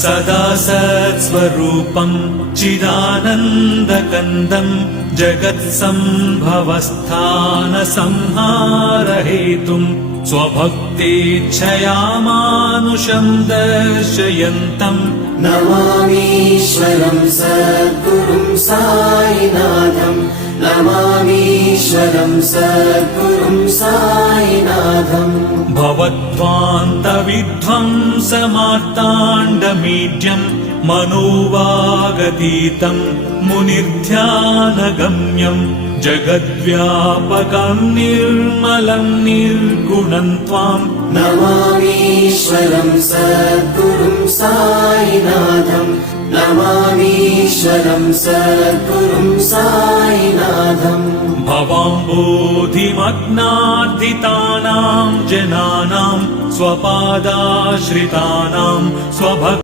सदा सत्स्वरूपम् चिदानन्दकन्दम् जगत्सम्भवस्थानसंहारहेतुम् स्वभक्तेच्छया मानुषम् दर्शयन्तम् नमामीश्वरम् सद्गुरुम् साईनाथम् नमामीश्वरम् सद्गुरुम् साईनाथम् भवद्वान्तविध्वंसमार्ताण्डमीड्यम् मनोवागतीतम् मुनिर्ध्यानगम्यम् जगद्व्यापकम् निर्मलम् निर्गुणम् त्वाम् नमामीश्वरम् सद्गुरुम् साईनाथम् नमामीश्वरम् सद्गुरुम् साईनाथम् भवाम्बोधिमग्नार्दितानाम् जनानाम् स्वपादाश्रितानाम् स्वभक्तानाम्